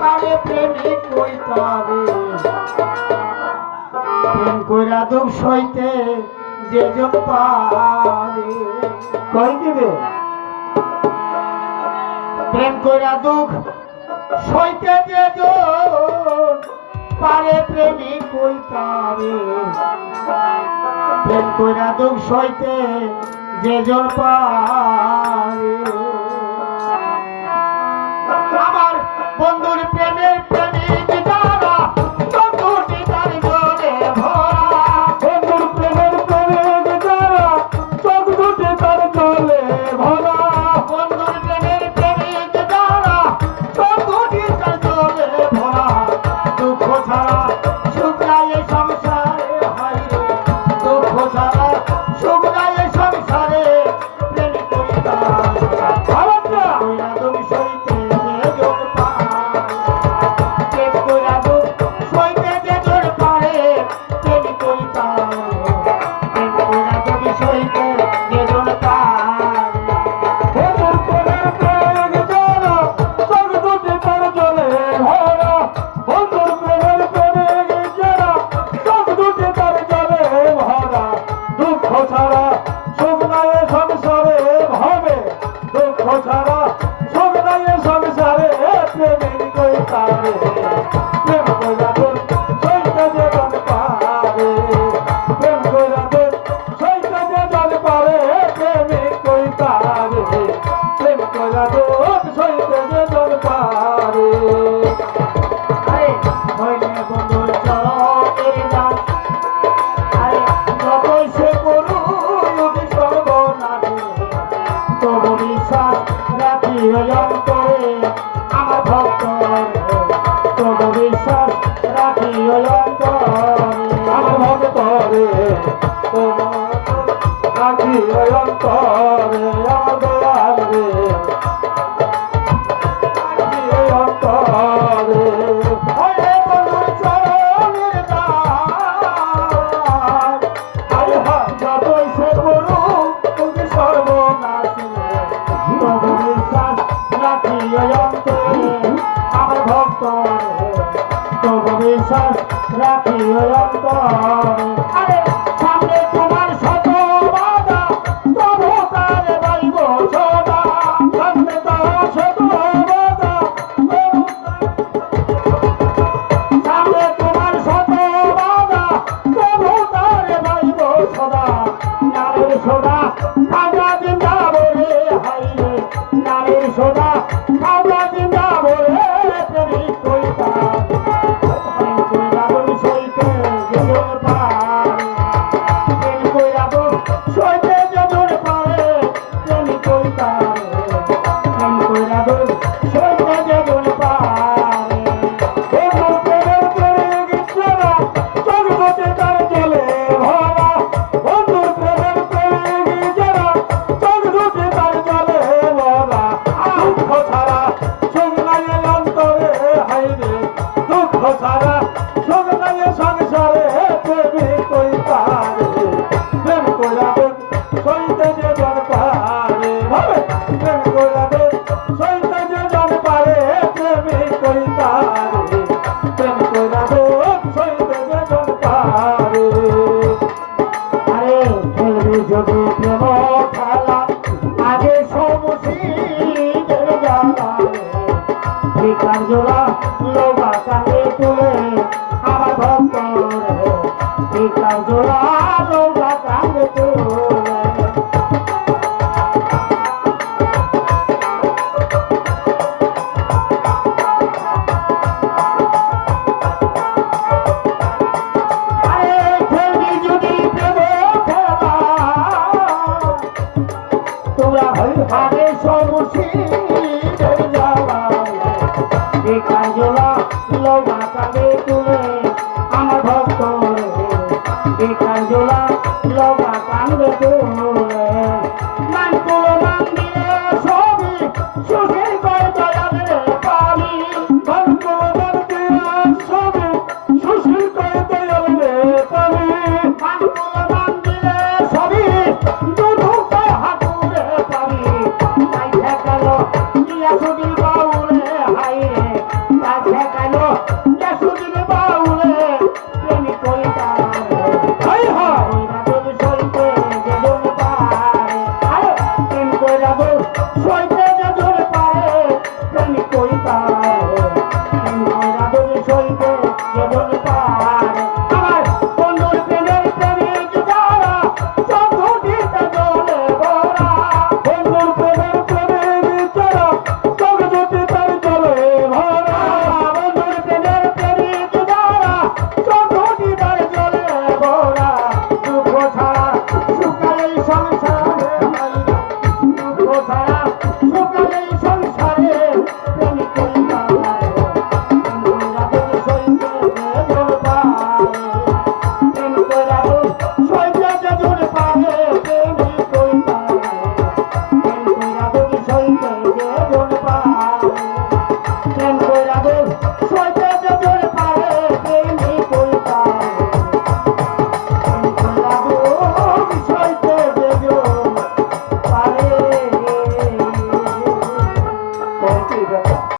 সংসারে প্রেমিক কইতারে প্রেম কইরা দুঃখ সইতে যে জন পারে কই দিবে প্রেম কইরা দুঃখ সইতে যে জন পারে প্রেমিক কইতারে প্রেম কইরা দুঃখ সইতে যে জন পারে আমার বন্ধুর প্রেমের প্রেমিক যারা চতুর্থী তার জলে ভরা বন্ধুর প্রেমের প্রেমিক যারা চতুর্থী তার জলে ভরা বন্ধুর প্রেমের প্রেমিক যারা চতুর্থী তার জলে ভরা দুঃখ ছাড়া সুখ নাই এই সংসারে হয় রে দুঃখ ছাড়া সুখ নাই এই সংসারে প্রেম কইতা ভাবনা কইরা তুমি সইতে আমার ভক্ত তোর বিশ্বাস রাখি আমার ভক্তরে রাখি অন্তরে আমার দয়াল রে অন্তরে যতই সে করু তুমি সর্বনাশী আমার ভক্ত তবু বিশ্বাস রাখি অন্তরে সামনে তোমার শত বাধা তবু তারে বাইব সদা সামনে তোমার শত বাধা সামনে তোমার শত বাধা তবু তারে বাইব সদা নারের সদা খাওয়া দিন যাবো রে হাই রে নারের সদা খাওয়া দিন যাবো রে প্রেমিক কইতা প্রেম কইরা তুমি সইতে যেজন পারে প্রেম কইরা তুমি সইতে যেজন পারে প্রেমিক কইতা প্রেম কইরা তুমি সইতে যেজন পারে বন্ধুর প্রেমের প্রেমিক যারা জগতে তার চলে ভরা বন্ধুর প্রেমের প্রেমিক যারা জগতে তার চলে ভরা দুঃখ ছাড়া সুখ নাই অন্তরে হাইরে দুঃখ ছাড়া সুখ নাই সংসারে প্রেমিক কইতারে প্রেম কইরাবেন সইতে যে জন পারে ভাবে প্রেম কইরাবেন সইতে যে জন পারে প্রেমিক কইতারে প্রেম কইরাবেন সইতে যে জন পারে আরে খেলবি যদি প্রেম খেলা আগে সমুচিতের জ্বালা ভিকার জোড়া লোবা কানে তুলে আমার ভক্ত ভিকার জোড়া লোবা কানে তুলে আরে খেলবি যদি প্রেম খেলা তোরা আগে সমুচিতের জ্বালা ভিকার জোড়া লোবা কানে তুলে আমার ভক্ত ভিকার জোড়া লোবা কানে তুলে মান তুলো মান দিলে সবই সুখের কয় দয়াল রে পাবি মান তুলো মান দিলে সবই সুখের কয় দয়াল রে পাবি মান তুলো মান দিলে সবই দুধু কয় হাতুরে পাবি তাই ঠেকালো ইয়া সুদিল বাউলে হাই রে এসুদিন বাউলে প্রেম কইতা হাই হাই যদি সইতে যেজন পারে আরে প্রেম কইরা দো সইতে যেজন পারে প্রেম কইতা প্রেম কইরা যদি সইতে যেজন পারে আমার বন্ধুর প্রেমের প্রেমিক যারা চতুর্দিকে জলে ভরা বন্ধুর প্রেমের প্রেমিক যারা চোখ দুটি তার জলে ভরা বন্ধুর প্রেমের প্রেমিক যারা চতুর্দিকে জলে ভরা দুঃখ ছাড়া সুখের সংসারে দুঃখ ছাড়া সুখের সংসারে প্রেম কইতা প্রেম কইরা যদি সইতে যেজন পারে প্রেম কইরা সইতে যেজন পারে প্রেম কইতা প্রেম কইরা যদি সইতে যেজন পারে প্রেম কইরা সইতে